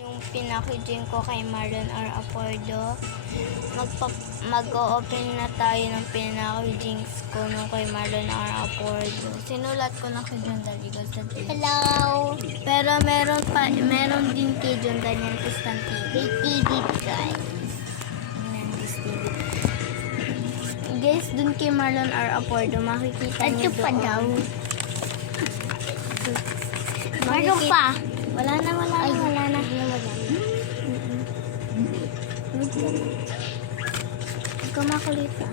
Yung pinakijing ko kay Marlon R. Apordo. Mag-o-open na tayo ng pinakijings ko nung kay Marlon R. Apordo. Sinulat ko na kay John Daligal sa page. Hello! Pero meron din kay John Daniel Constantino. Wait, TV guys. Ayan, this TV. Guys, dun kay Marlon R. Apordo, makikita niyo Ito doon. pa daw. Makikita- Meron pa. Wala na. Kumakulit ka.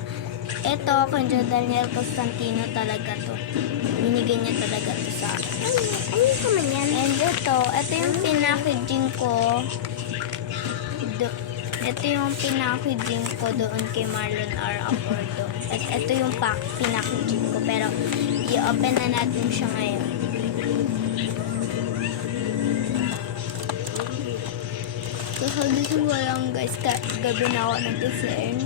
Ito, kay John Daniel Constantino talaga to. Binigay niya talaga to sa akin. Ano naman yan? And ito yung pinakijing ko. Ito yung pinakijing ko doon kay Marlon R. Apordo. At ito yung pinakijing ko. Pero, i-open na natin siya ngayon. Kahagising ko lang guys. Gabi na ako nagising.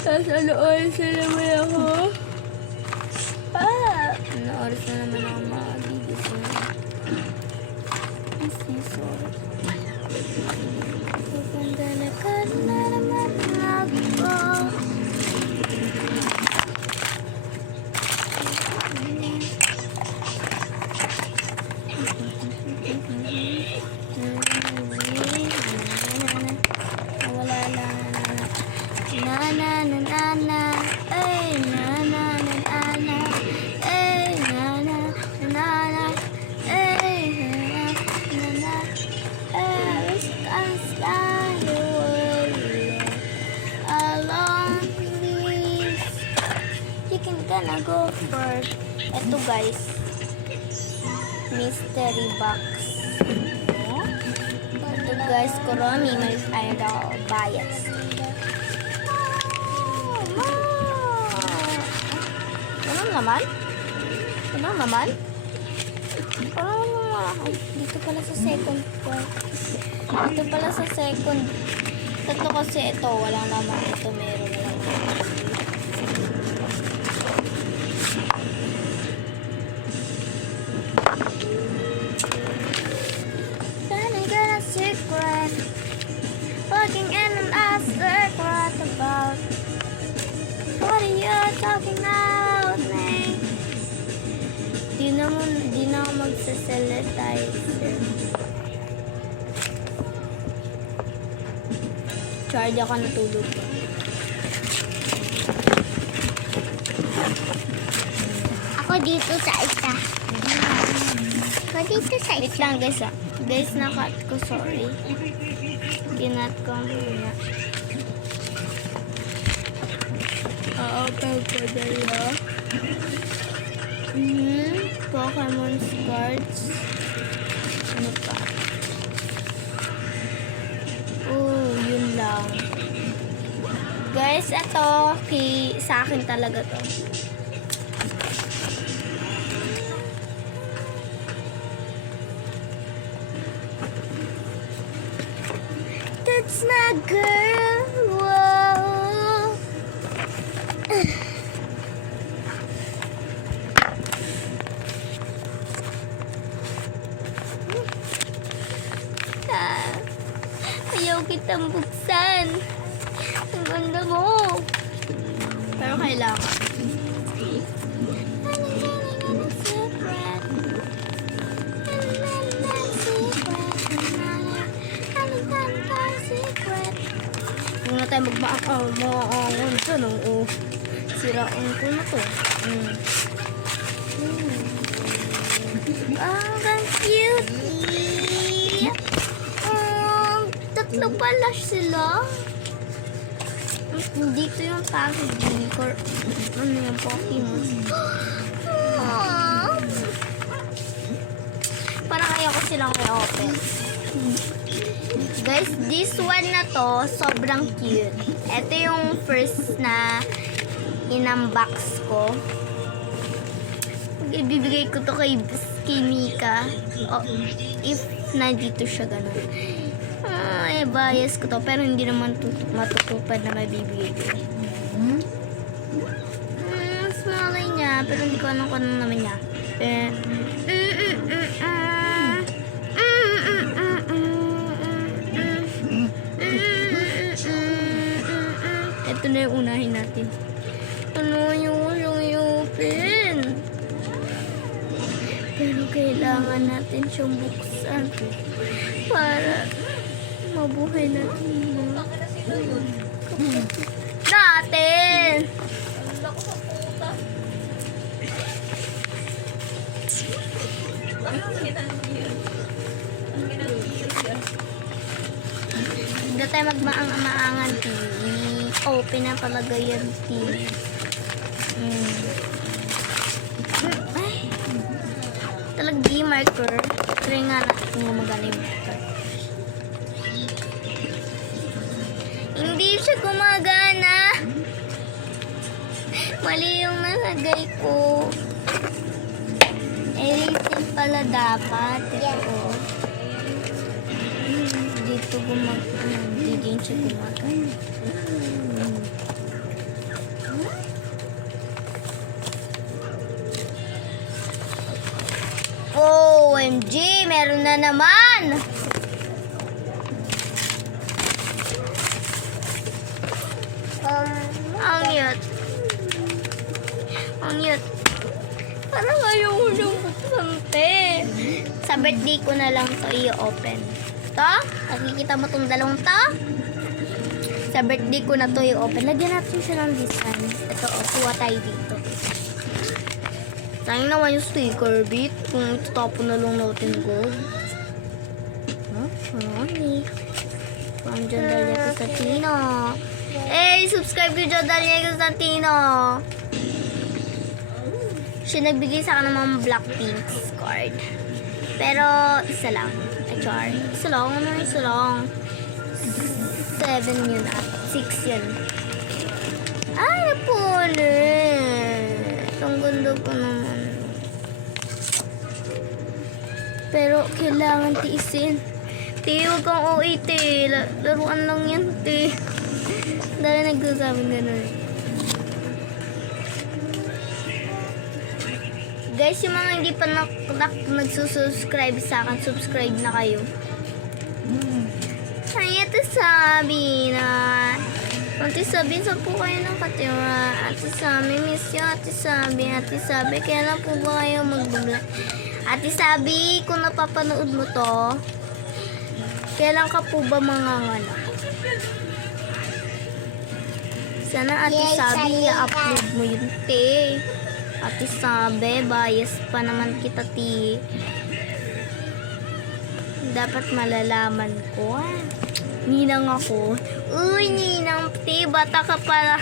Tapos ano oras na naman ako? Ano oras na naman ako magigising? Isisort. Paganda na ka na naman ako. Wala lang. Na ay na ay na ay as along this you can gonna go for eto guys, mystery box. Ito guys, Kuromi may idol bias. Ano naman? Ay, dito pala sa second part. Dito pala sa second. Ito kasi ito, walang naman. Ito meron lang. Telling girl a secret. Looking in a secret about what are you talking about me? Di na ako magsasalitize. Charge ako, natulog ko. Ako dito sa isa. Ako dito sa Wait isa. lang guys ah. Guys, nakat ko, sorry. Kinat ko muna. Open ko dala. Pokemon cards. Ano pa? Yun lang. Guys, ito sa akin talaga to. That's my girl. Whoa. Ayaw kitang buksan. Ang ganda mo. Pero kailangan. Huwag na tayo magmaangon siya nung siraan ko na to. Ang cute. Tatlo pala sila. Dito yung packaging ko. Ano yung Pokemon? Parang ayoko silang i-open. Guys, this one na to, sobrang cute. Ito yung first na inunbox ko. Ibibigay ko to kay Mika. If nandito siya ganun. Bias ko to, pero hindi naman matutupad na mabibigay ko. Small niya, pero hindi ko alam kung ano naman niya. Ano yung unahin natin? Ano yung i-open? Pero kailangan natin siyang buksan para mabuhay natin yung mga kapatid natin. Hindi tayo magmaang-maangan, T. Open na talaga yan, T. Ay. Talag D-marker. Try nga natin kung gumagana yung marker. Hindi siya gumagana. Mali yung nalagay ko. Editing pala dapat. Ito. Dito gumagana. Hindi din siya gumagana. OMG! Meron na naman! Ang cute. Ang cute. Parang ayaw mo nang buksan, te. Sa birthday ko na lang to i-open. To? Nakikita mo tong dalawang to? Sa birthday ko na to i-open. Lagyan natin siya ng design. Ito, kuha tayo dito. Sayang naman yung sticker bit. Kung itatapon na lang natin gold. Marami. Parang John Dalia Constantino. Subscribe ko John Dalia Constantino. Siya nagbigay sa akin ng mga Blackpink card. Pero, isa lang. Char. Isa lang. Ano isa lang? 7 yun at 6 yun. Ay, napulit. Ang ganda po naman. Pero, kailangan tiisin. Te, huwag kang OA, te. Laruan lang yan, te. Dahil nagsasabi gano'n. Guys, yung mga hindi pa nagsusubscribe sa akin, subscribe na kayo. Ay, ito sabi na... Ate Sabi, saan po kayo nakatira? Ate Sabi, miss you, Ate Sabi. Ate Sabi, kailan po ba kayo mag-vlog? Ate Sabi, kung napapanood mo to, kailan ka po ba manganganak? Sana Ate Sabi, i-upload mo yun, te. Ate Sabi, bias pa naman kita, te. Dapat malalaman ko, Ninang ako. Uy, ninang, te, bata ka pala.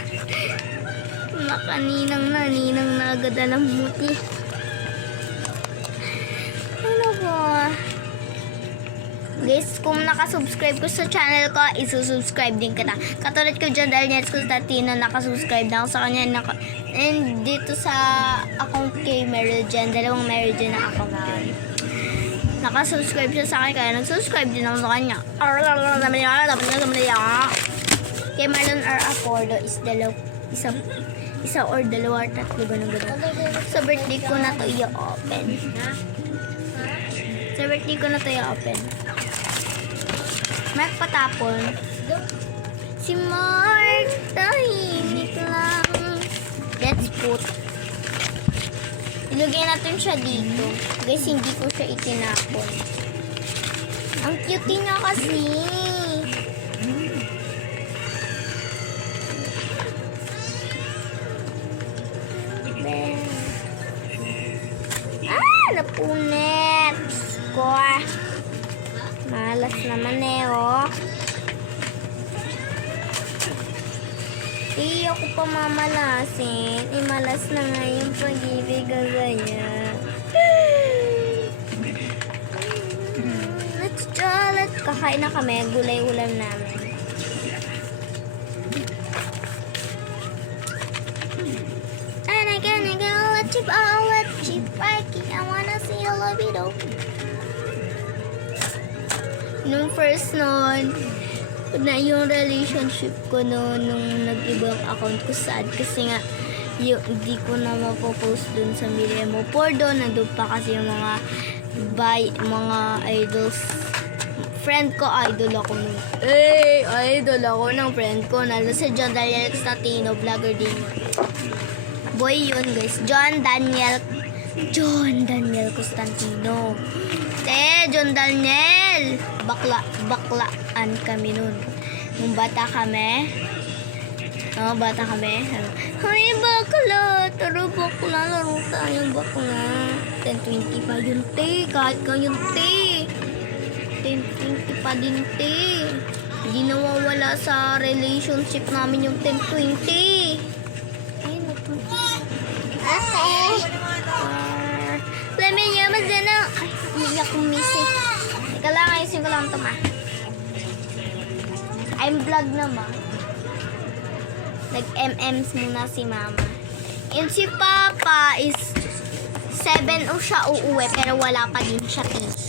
Nakaninang na agad alam mo, te. Ano po? Guys, kung nakasubscribe ko sa channel ko, isusubscribe din kita. Katulad ko dyan, dahil Nets Constantino, nakasubscribe na ako sa kanya. And dito sa account kay Meryl Jen, dalawang Meryl Jen na account yun. Nakasubscribe siya sa akin, kaya nagsubscribe din ako sa kanya. Kay Marlon R. Acordo is isa or dalawa, tatlo, ganun. Sa birthday ko na to i-open. Sa birthday ko na to i-open. Mark patapon. Si Mark, tahimik lang. Let's put. Ilagay natin siya dito. Guys, hindi ko siya itinapon. Ang cute niya kasi. Napunit. Ko. Malas naman Iyo ko pa mamalasin. Malas na nga yung pag-ibig kaya. Let's kakain na kami. Gulay-ulam namin. And I go, let's chip, I wanna see a libido. Nung first nun, na yung relationship ko noon nung nag-ibang account ko sad kasi nga hindi ko na mapopost dun sa Milemo Pordo, nandun pa kasi yung mga idols friend ko, idol ako nun. Idol ako ng friend ko. Nalo sa John Daniel Constantino, vlogger din yun. Boy yun guys. John Daniel Constantino. John Daniel. Baklaan kami nun. Nung bata kami. Ay, bakla. Taro, bakla. Laro tayo, bakla. 10:20 pa yun, te. Kahit ngayon, te. 10:20 pa din, te. Hindi nawawala sa relationship namin yung 10:20. Ay, Okay. Lami niya, masana. Ay, umiyak kong misi. Teka lang, ayusin ko lang ito, ma. I'm vlog na, ma. Nag-MMs muna si mama. And si papa is 7 o siya uuwi, pero wala pa din siya, please.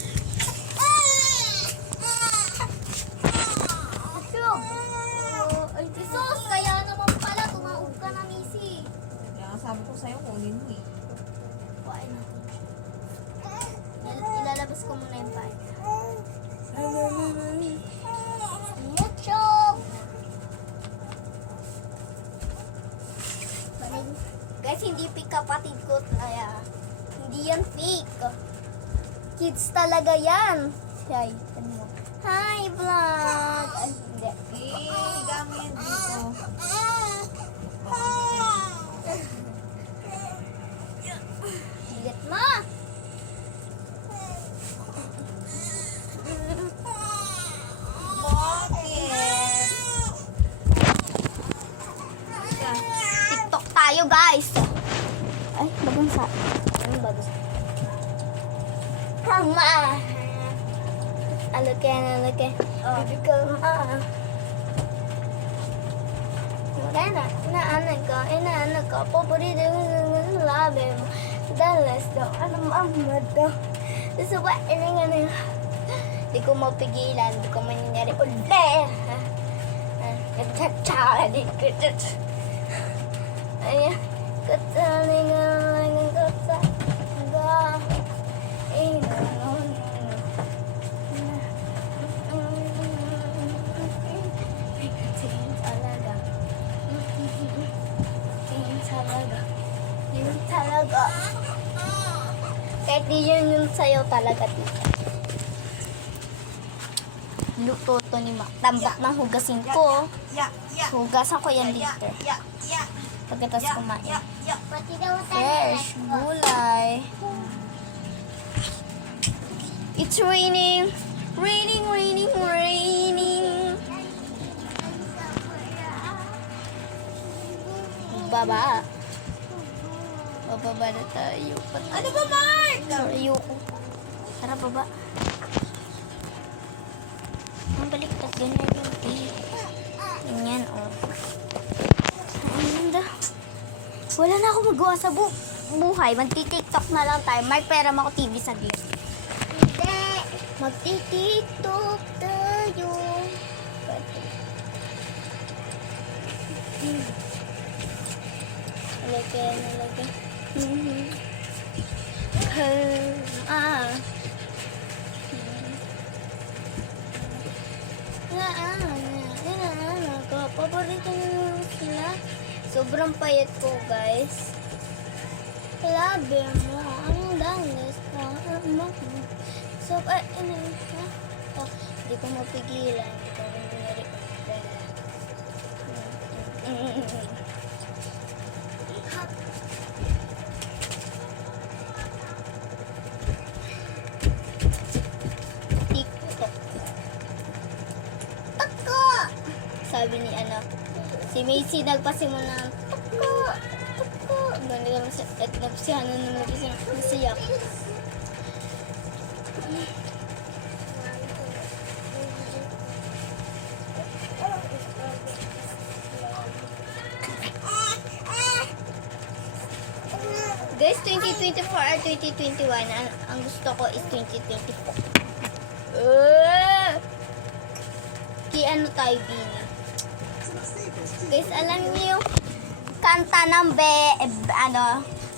Ay, Jesus, kaya naman pala, tumawag ka na, misi. Kaya sabi ko sa'yo, kunin mo eh. Kuhain ako. Ilalabas ko muna yung bag. YouTube. Guys, hindi fake kapatid ko. Kaya, hindi yan fake. Kids talaga yan. Hi, ano? Hi, vlog. Ay, hindi. Higa mo yan dito. Bilit mo. Bakit? TikTok tayo, guys. Ay, bagong sa. Ano bagus? Hama. Alake. Oh, ma. Inaanak ka. Paborito yung labi mo. Dalas daw. Ano mamado? Susuba, iningan. Di ko mapigilan. Di ko mangyari ulit. Nagtsatsaga din ko. Ayan. Katalingan. Katsaga. Yun talaga. Kahit di yun yung sayo talaga dito. Luto to ni Ma. Tambak ng hugasin ko. Hugasan ko yan dito. Pagkatapos kumain. Pati daw tayo. Fresh gulay. It's raining. Raining. Baba. Bababa na tayo. Ano ba, Mark? Ayoko. Tara, baba. Ang baliktad ganyan yung tea. Ganyan, oh. Ganda. Wala na ako magawa sa buhay. Magti-tiktok na lang tayo. Mark, pera mo ako TV sa gate. Hindi. Magti-tiktok tayo. Nalagay. Paborito nyo sila. Sobrang payat ko, guys. Labi mo. Ang danis ka. So, hindi ko mapigilan. Hindi ko nangyari. TikTok. Tako! Sabi ni anak. Si Macy nagpasimula ng tako. Ganda naman siya. At nagsihan na naman siya. Nasiyak. Guys, 2024 or 2021, ang gusto ko is 2024. Ano tayo, Bini? Guys, alam niyo yung kanta ng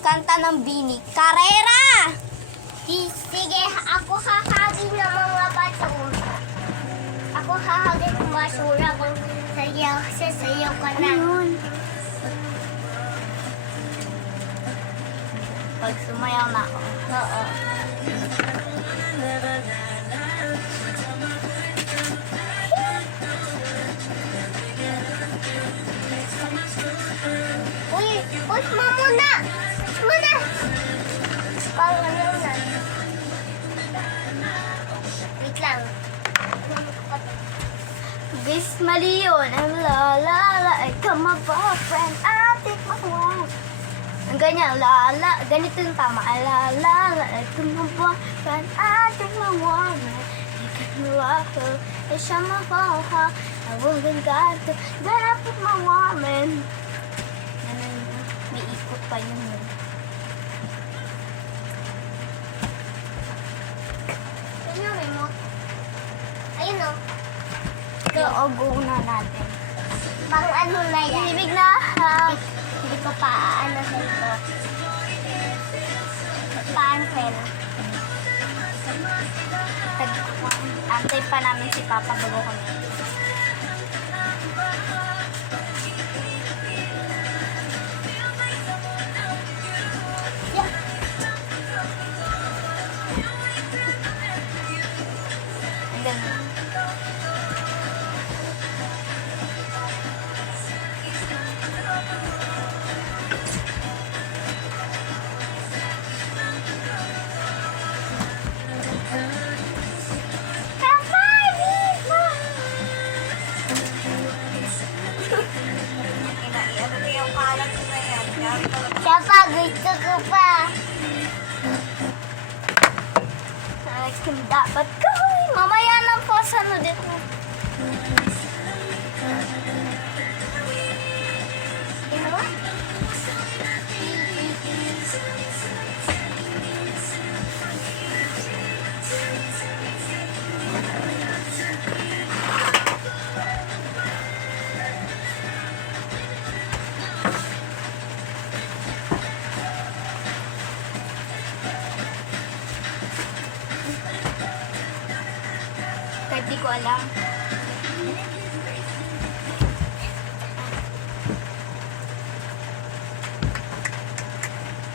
kanta ng Bini. Karera! Sige, ako kakabi ng mga bato. basura kung sasayaw ka na. Ayun. Pag sumayaw na ako. Oo. Uy, mamuna! Muna! Parang ano na. Wait lang. Guys, mali yun. I'm la la la. Ikaw my boyfriend. I take my wife. Ang ganyan, la la. Ganito yung tama. La la la. Ikaw my boyfriend. I take my wife. Ikaw my wife. Siya my boyfriend. I will be God. Then I put my woman. Ganun yun. May ikot pa yun yun. Ano yung remote? Ayun o. Go na natin. Pang ano na yan. Ibig na ha. Hindi ko pa ano sa ito. Paano pera? Antay pa namin si Papa bago kami. Ang ganda. Ano na yung kalat ko na yan? Yan talaga. Siya pa, gusto ko pa. Akin dapat gawin. Mamaya nang po sa ano dito. Ano ba? Kahit di ko alam.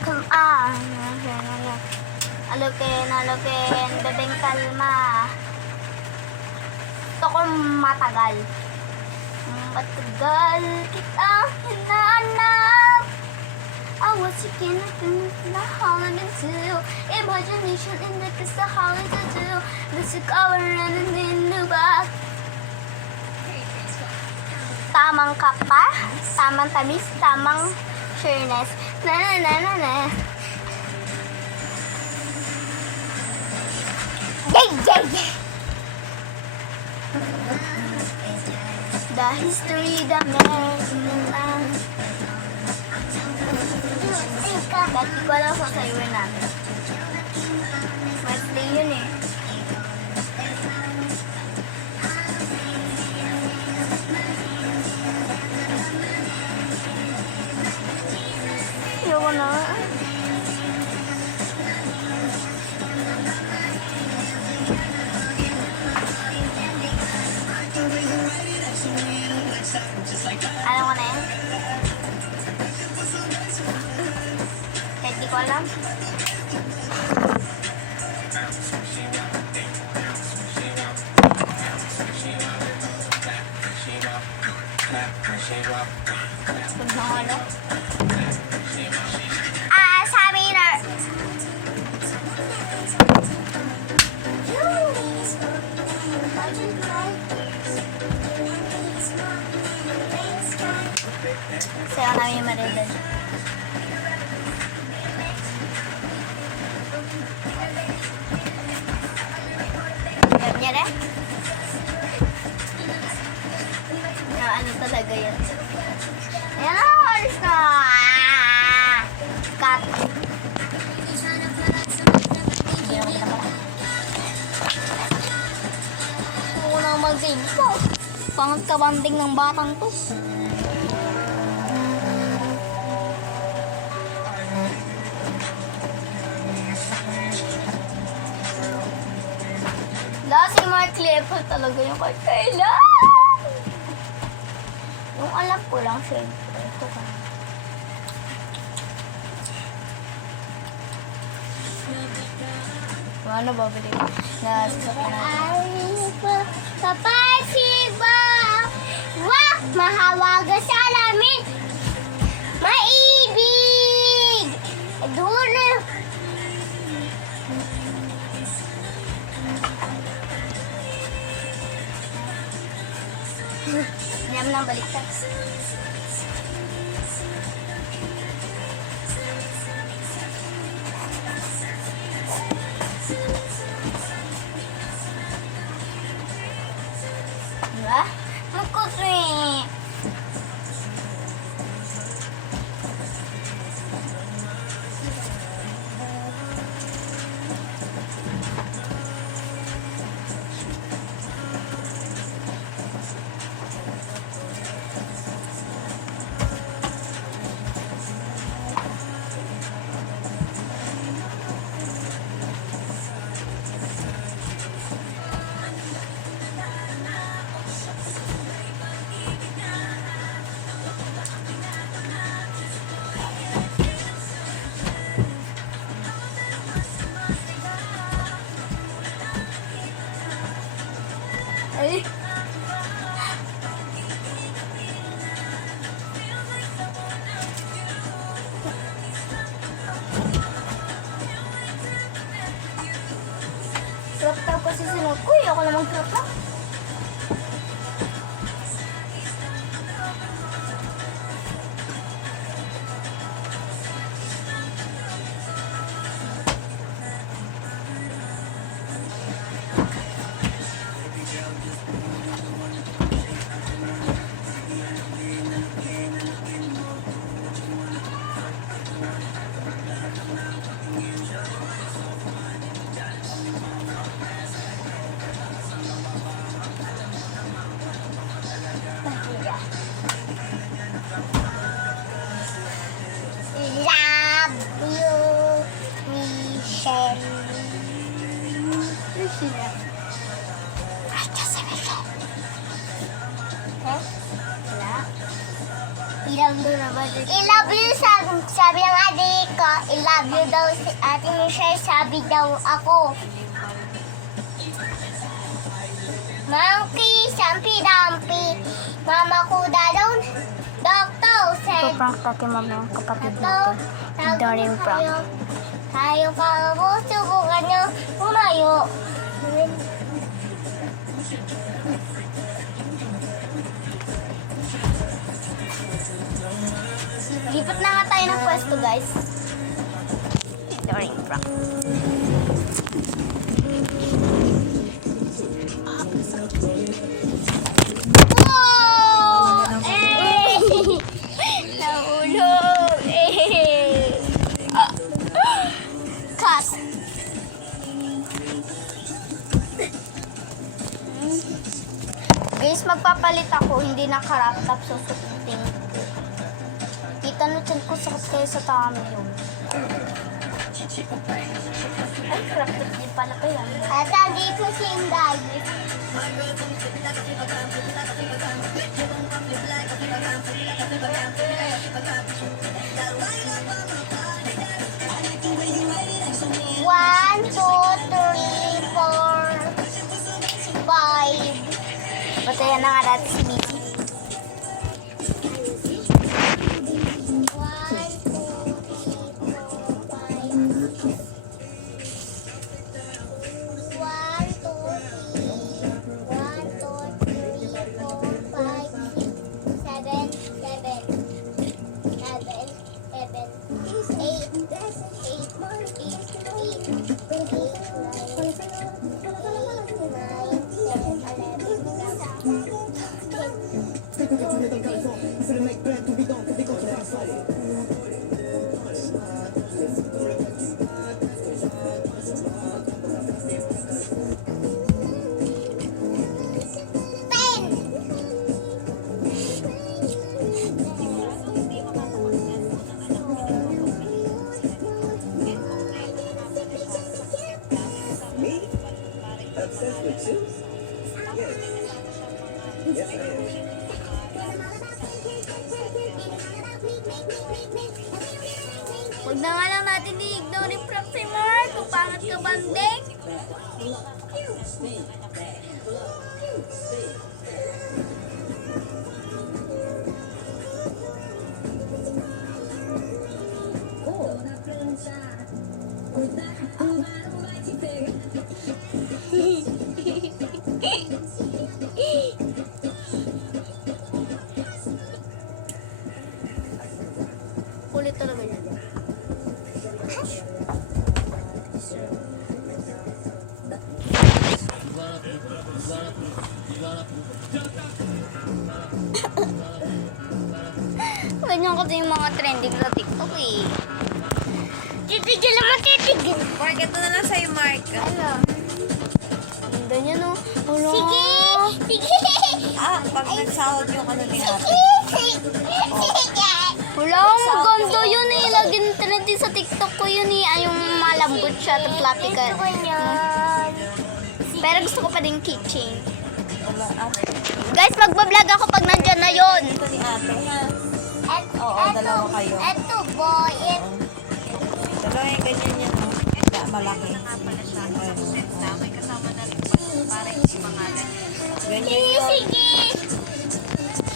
Come on. Alukin, bebeng kalma. Gusto ko matagal. Matagal kitang hinahanap. I was seeking the holiday too. Imagination in the kiss the holiday too. Music hour running in the back. Tamang kapa, tamang tamis, tamang sureness. Na na na na na. Yay, yay, yay! The history, the measurement. Dati ko alam kung sa'yo natin. Wednesday yun eh. Ayoko na. Alam ko na yun. Kahit di ko alam. Kung mga ano. Sabi na. Sayo namin yung Marilyn. Ganyan eh. Ano talaga yan. Ayan na, alis na. Cut. Hindi naman kita pala. Gusto ko nang mag-game ko. Pangat kabanding ng batang to. Si Mark Leopold talaga yung kay Kayla. Yung alam ko lang, syempre. Ito ka. Ano ba bili? Nasasakyan natin. Papasiba! Wah! Mahawaga sa alamin! Maibig! Dulo! Hindi naman ang baliktad. Diba? Magkusi. Ay. Crop top kasi sinuot ko. Ako namang crop top. Love you, Michelle. I love you, sabi ng adik ko. I love you daw si Ate Michelle, sabi daw ako. Monkey, Sampi, Dumpy. Mama ko daw, Doctor, said. Prank natin mamaya ang kapatid natin. Daring prank. Tayo ka po, subukan nyo umayo. Lipat na nga tayo ng pwesto, guys. Daring prank. Wow! Nahulog! Cut! Guys, magpapalit ako. Hindi na crop top susukitin. Kita na dyan ko sakit kayo sa tummy yun. Ay, crop top din pala kaya. At andito si Inday. One, two, three, four, five. Batayan na nga natin si Missy. One, two, three, four, five. One, two, three, four, five, six, seven, seven, seven, seven, eight, Obsessed with shoes? Yes. Yes, I am. Huwag na nga lang natin i-ignore yung prank si Mark. Kung pangat ka banding. Kulit talaga yan. Ganyan kasi yung mga trending sa TikTok eh. Titigil naman, titigil. Mark, ito na lang sa'yo, Mark. Ano? Ganda niya no. Wala. Sige! Sige! Ah, pag nagsahod yung ano ni ate. Sige! Wala, maganda yun eh. Laging trending sa TikTok ko yun eh. Ay, yung malambot siya, at fluffy ka. Gusto ko yan. Pero gusto ko pa din keychain. Wala, ah. Guys, magbablog ako pag nandyan na yun. Ito ni ate, ha? Oo, Eto, dalawa kayo. Eto, boy. Dalawa yung ganyan yan, no? Kaya malaki. Ganyan yun.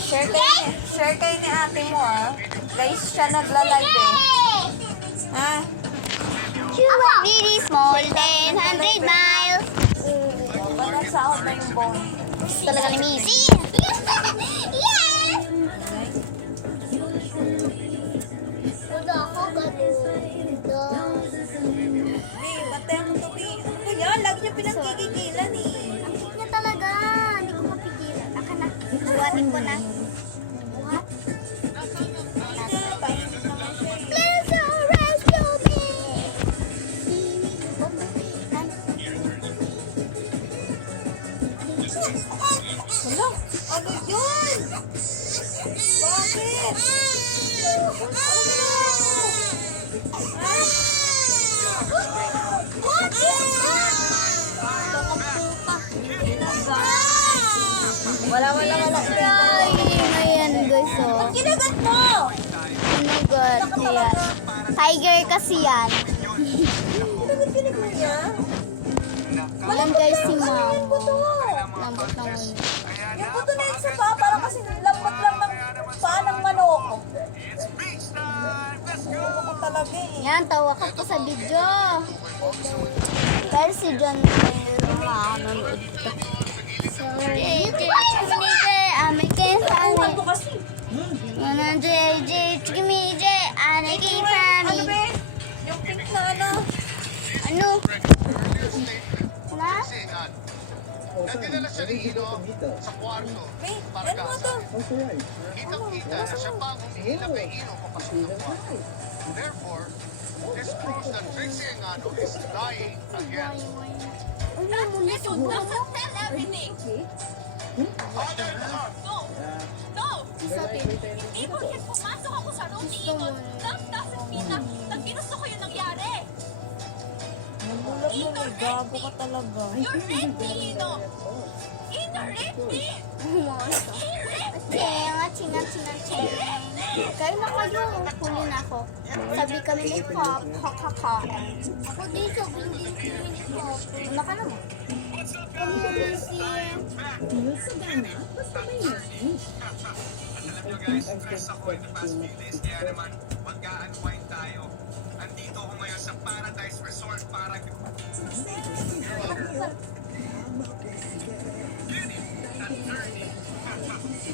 Sige! Share kayo ni ate mo, ah. Guys, siya nagla-live eh. Ha? Really small, 100 miles. Pag nagsahod na yung bone. Talaga ni Missy. Yes! Wala ako ganito. Hey, batay mo to, Bi. Ano ba yan? Lagi niya pinagkikigilan eh. Ang cute niya talaga. Hindi ko mapigilan. Aka na. Buhatin ko na. Buhat? Tahimik naman siya eh. Please rescue me! Hala, ano yun? Bakit? Wala. Ay, ayan guys oh. Kinagat mo! Kinagat yan. Tiger kasi yan. Kinagat mo niya? Ayan guys si mom. Yung buto. Lambot ng ulo. Yung buto na yun sa paa, parang kasi lambat lang ng paa ng manok. Ano ko talaga eh. Yan, tawa ka pa sa video. Pero si John makakanood ito. So, JJ, American Ano family. to kasi? JJ, JJ, American Ano family. be? Yung pink na ano? Ano? Na? Nagdala siya ni Ino sa kwarto Be, para ano mo to? kasa. Kitang-kita na siya pa ang humihila kay Ino papasok ng kwarto. Therefore, this proves that Trixie Engano is lying again. Father, Hindi porket pumasok ako sa room ni Ino, that doesn't mean na ginusto ko yung nangyari. Nagulat mo may gago ka talaga. You raped me, Ino. Ino raped me. Chinga. Kayo na kayo. Huli na ako. Sabi kami ni Pop, kakakain. Ako dito, hindi ko. Una ka naman. Kami naman si... alam nyo guys, stress ako in the past few days. Kaya naman, mag-unwind tayo. Andito ako ngayon sa Paradise Resort para...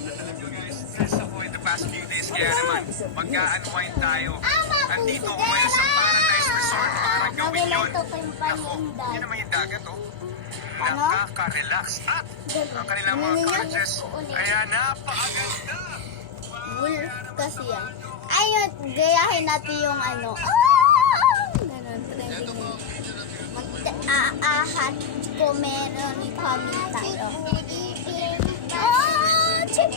Alam nyo guys, stress ako in the past few days. Kaya naman, mag-unwind tayo. Andito ako ngayon sa Paradise Resort para gawin yun. Ako, yun naman yung dagat oh. Nakaka-relax at ang kanilang mga cottages ay napakaganda. Wolf kasi yan. Ayun, gayahin natin yung ano. Ganun, trending yun. Mag-aahat ko meron kami tayo. Chip!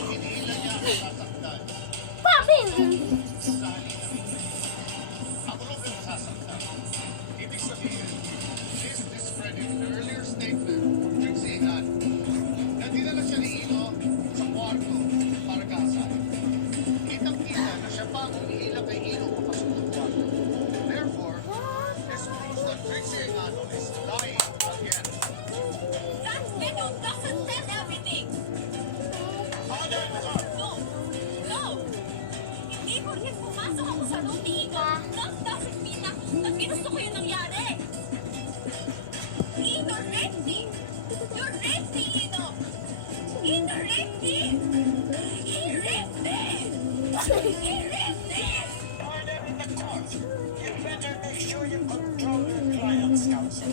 Papin! Ibig sabihin, she's discrediting the earlier statement of Trixie Engano. Nagdala siya ni Ino sa kwarto para kasa. Hindi! You better make sure you control your client's counsel.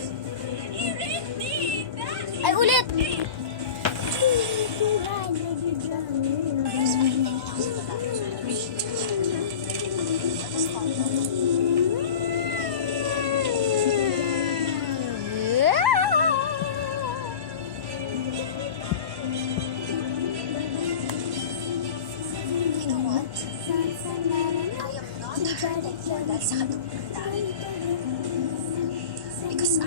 Hindi! Ay, ulit! You know what? I am not hurting for that sa katulad. Because